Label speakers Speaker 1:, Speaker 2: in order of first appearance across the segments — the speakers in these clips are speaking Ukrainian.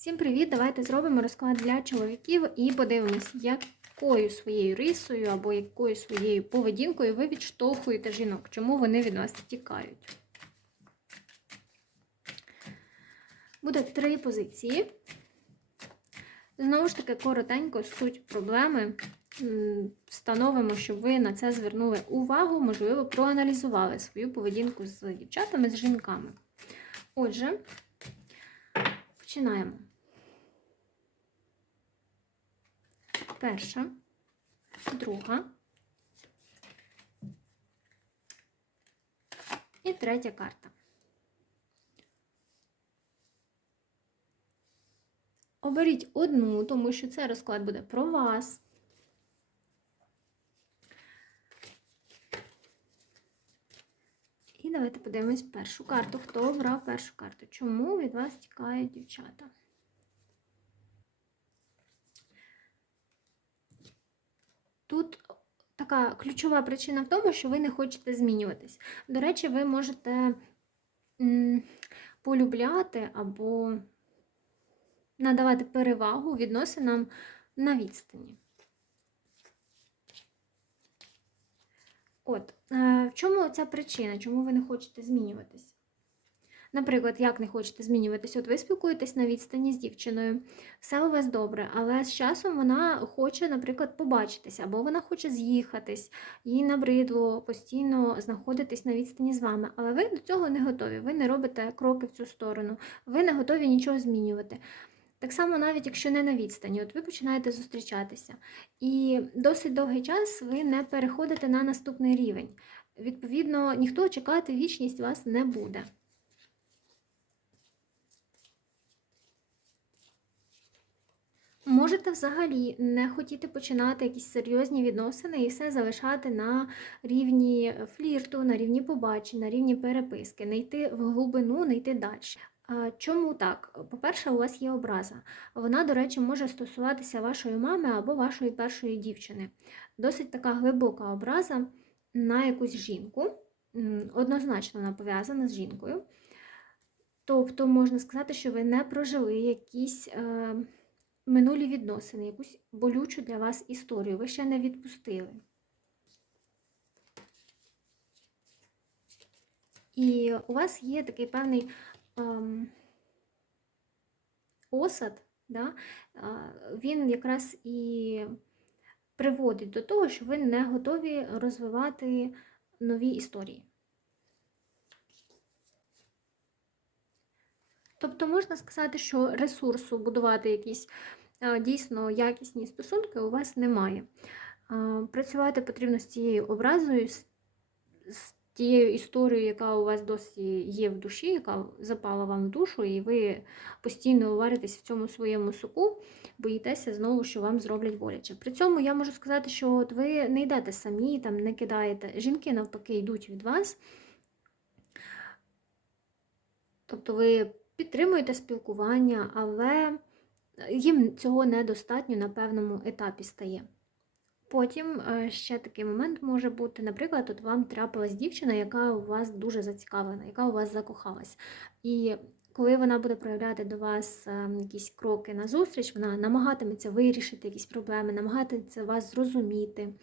Speaker 1: Всім привіт! Давайте зробимо розклад для чоловіків і подивимось, якою своєю рисою або якою своєю поведінкою ви відштовхуєте жінок, чому вони від вас тікають. Буде три позиції. Знову ж таки, коротенько суть проблеми. Встановимо, щоб ви на це звернули увагу, можливо, проаналізували свою поведінку з дівчатами, з жінками. Отже, починаємо. Перша, друга і третя карта. Оберіть одну, тому що цей розклад буде про вас. І давайте подивимось першу карту. Хто обрав першу карту? Чому від вас тікають дівчата? Тут така ключова причина в тому, що ви не хочете змінюватись. До речі, ви можете полюбляти або надавати перевагу відносинам на відстані. От, е, в чому ця причина? Чому ви не хочете змінюватись? Наприклад, як не хочете змінюватись? От ви спілкуєтесь на відстані з дівчиною, все у вас добре, але з часом вона хоче, наприклад, побачитися, або вона хоче з'їхатись, їй набридло постійно знаходитись на відстані з вами, але ви до цього не готові, ви не робите кроки в цю сторону, ви не готові нічого змінювати. Так само, навіть якщо не на відстані, от ви починаєте зустрічатися. І досить довгий час ви не переходите на наступний рівень. Відповідно, ніхто чекати вічність вас не буде. Можете взагалі не хотіти починати якісь серйозні відносини і все залишати на рівні флірту, на рівні побачень, на рівні переписки, не йти в глибину, не йти далі. Чому так? По-перше, у вас є образа. Вона, до речі, може стосуватися вашої мами або вашої першої дівчини. Досить така глибока образа на якусь жінку, однозначно вона пов'язана з жінкою. Тобто, можна сказати, що ви не прожили якісь е, минулі відносини, якусь болючу для вас історію, ви ще не відпустили. І у вас є такий певний ем, осад, да? він якраз і приводить до того, що ви не готові розвивати нові історії. Тобто можна сказати, що ресурсу будувати якісь дійсно якісні стосунки у вас немає. Працювати потрібно з цією образою, з, тією історією, яка у вас досі є в душі, яка запала вам в душу, і ви постійно варитесь в цьому своєму соку, боїтеся знову, що вам зроблять боляче. При цьому я можу сказати, що от ви не йдете самі, там не кидаєте. Жінки навпаки йдуть від вас. Тобто ви підтримуєте спілкування, але їм цього недостатньо на певному етапі стає. Потім е, ще такий момент може бути, наприклад, от вам трапилась дівчина, яка у вас дуже зацікавлена, яка у вас закохалась. І коли вона буде проявляти до вас е, якісь кроки на зустріч, вона намагатиметься вирішити якісь проблеми, намагатиметься вас зрозуміти.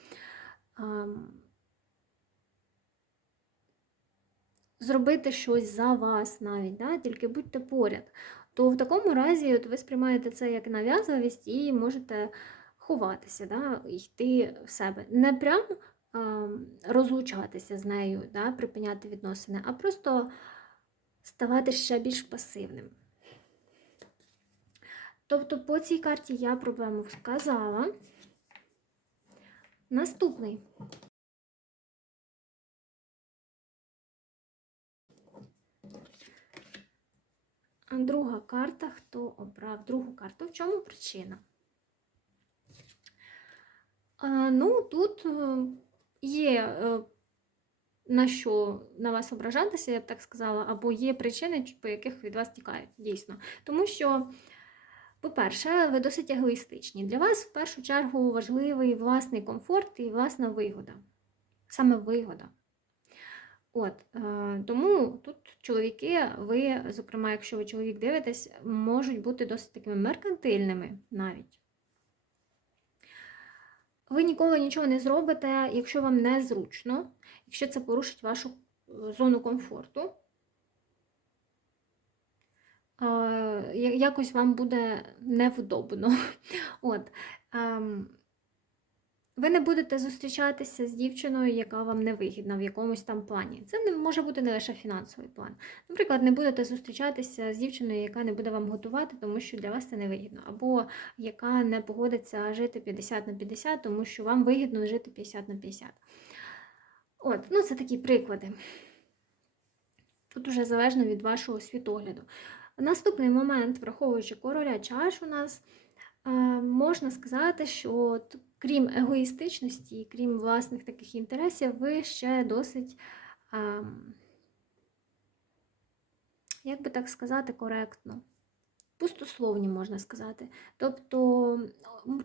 Speaker 1: Зробити щось за вас навіть, да? тільки будьте поряд. То в такому разі от ви сприймаєте це як нав'язливість і можете ховатися, да? йти в себе. Не прям а, розлучатися з нею, да? припиняти відносини, а просто ставати ще більш пасивним. Тобто по цій карті я проблему вказала. Наступний. Друга карта, хто обрав другу карту? В чому причина? А, ну, тут е, є е, на що на вас ображатися, я б так сказала, або є причини, по яких від вас тікають, дійсно. Тому що, по-перше, ви досить егоїстичні. Для вас в першу чергу важливий власний комфорт і власна вигода. Саме вигода. От, е, тому тут чоловіки, ви, зокрема, якщо ви чоловік дивитесь, можуть бути досить такими меркантильними навіть. Ви ніколи нічого не зробите, якщо вам незручно, якщо це порушить вашу е, зону комфорту. Е, Якось вам буде невдобно. От. Ви не будете зустрічатися з дівчиною, яка вам не вигідна в якомусь там плані. Це не може бути не лише фінансовий план. Наприклад, не будете зустрічатися з дівчиною, яка не буде вам готувати, тому що для вас це не вигідно, або яка не погодиться жити 50 на 50, тому що вам вигідно жити 50 на 50. От, ну це такі приклади. Тут уже залежно від вашого світогляду. Наступний момент, враховуючи короля чаш, у нас е, можна сказати, що крім егоїстичності, крім власних таких інтересів, ви ще досить, е, як би так сказати, коректно. Пустословні, можна сказати. Тобто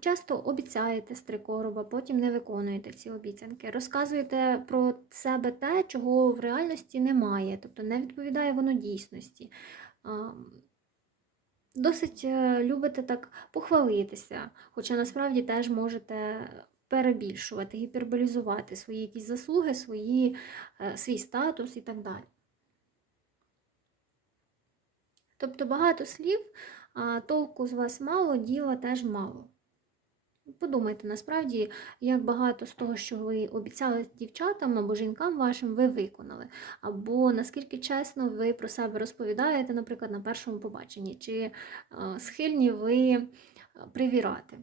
Speaker 1: часто обіцяєте з три короба, потім не виконуєте ці обіцянки. Розказуєте про себе те, чого в реальності немає, тобто не відповідає воно дійсності. Досить е, любите так похвалитися, хоча насправді теж можете перебільшувати, гіперболізувати свої якісь заслуги, свої, е, свій статус і так далі. Тобто багато слів, а толку з вас мало, діла теж мало. Подумайте, насправді, як багато з того, що ви обіцяли дівчатам або жінкам вашим, ви виконали. Або наскільки чесно ви про себе розповідаєте, наприклад, на першому побаченні, чи е, схильні ви е, привірати.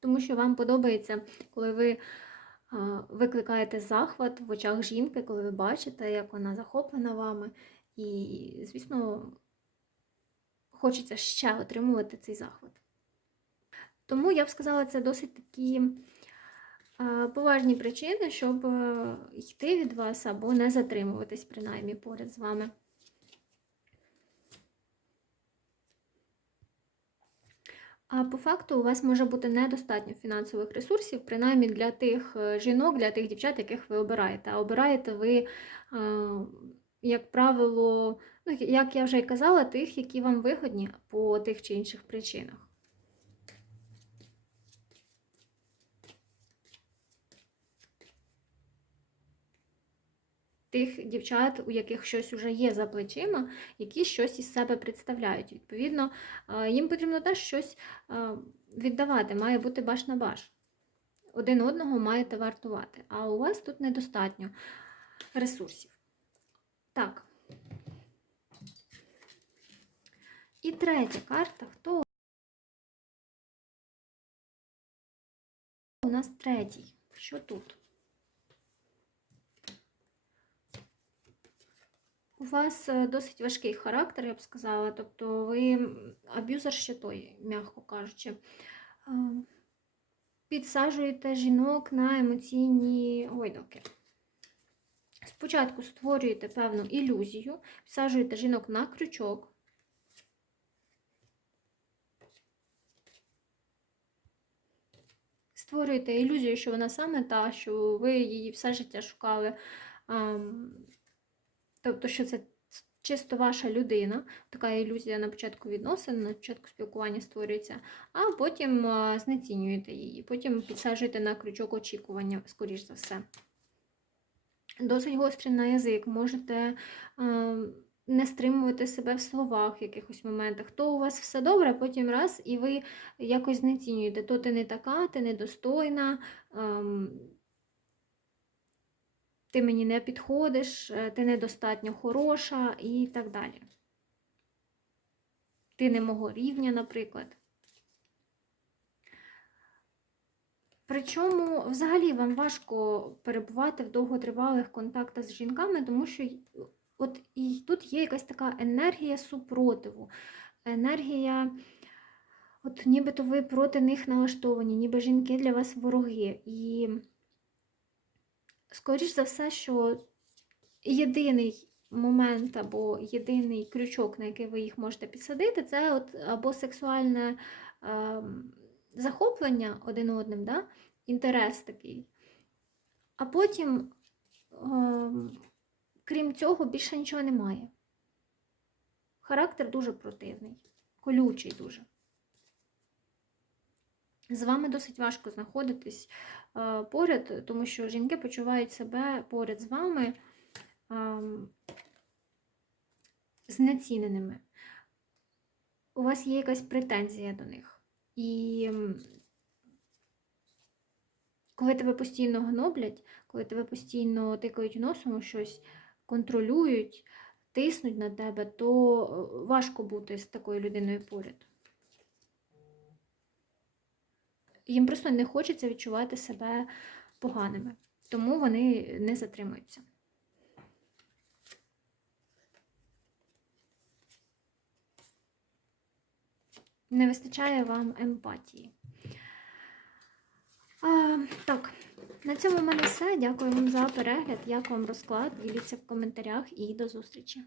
Speaker 1: Тому що вам подобається, коли ви е, викликаєте захват в очах жінки, коли ви бачите, як вона захоплена вами. І, звісно, хочеться ще отримувати цей захват. Тому я б сказала, це досить такі е, поважні причини, щоб е, йти від вас або не затримуватись, принаймні, поряд з вами. А по факту у вас може бути недостатньо фінансових ресурсів, принаймні для тих е, жінок, для тих дівчат, яких ви обираєте. А обираєте ви, як правило, ну, як я вже й казала, тих, які вам вигодні по тих чи інших причинах. Тих дівчат, у яких щось уже є за плечима, які щось із себе представляють. Відповідно, е, їм потрібно теж щось е, віддавати, має бути баш на баш. Один одного маєте вартувати, а у вас тут недостатньо ресурсів. Так. І третя карта. Хто у нас третій? Що тут? У вас е, досить важкий характер, я б сказала. Тобто ви аб'юзер ще той, м'яко кажучи. Е, Підсаджуєте жінок на емоційні гойдалки. Спочатку створюєте певну ілюзію, підсаджуєте жінок на крючок. Створюєте ілюзію, що вона саме та, що ви її все життя шукали. Тобто, що це чисто ваша людина, така ілюзія на початку відносин, на початку спілкування створюється, а потім знецінюєте її, потім підсаджуєте на крючок очікування, скоріш за все. Досить гострий на язик, можете е, не стримувати себе в словах в якихось моментах. То у вас все добре, потім раз, і ви якось знецінюєте. То ти не така, ти недостойна, ем, ти мені не підходиш, е, ти недостатньо хороша і так далі. Ти не мого рівня, наприклад. Причому взагалі вам важко перебувати в довготривалих контактах з жінками, тому що от і тут є якась така енергія супротиву, енергія, от нібито ви проти них налаштовані, ніби жінки для вас вороги. І скоріш за все, що єдиний момент або єдиний крючок, на який ви їх можете підсадити, це от або сексуальне ем, захоплення один одним, да? Інтерес такий. А потім, ем, крім цього, більше нічого немає. Характер дуже противний, колючий дуже. З вами досить важко знаходитись е, поряд, тому що жінки почувають себе поряд з вами ем, знеціненими. У вас є якась претензія до них. І коли тебе постійно гноблять, коли тебе постійно тикають носом щось, контролюють, тиснуть на тебе, то е, важко бути з такою людиною поряд. Їм просто не хочеться відчувати себе поганими, тому вони не затримуються. Не вистачає вам емпатії. А, так, на цьому в мене все. Дякую вам за перегляд. Як вам розклад? Діліться в коментарях і до зустрічі!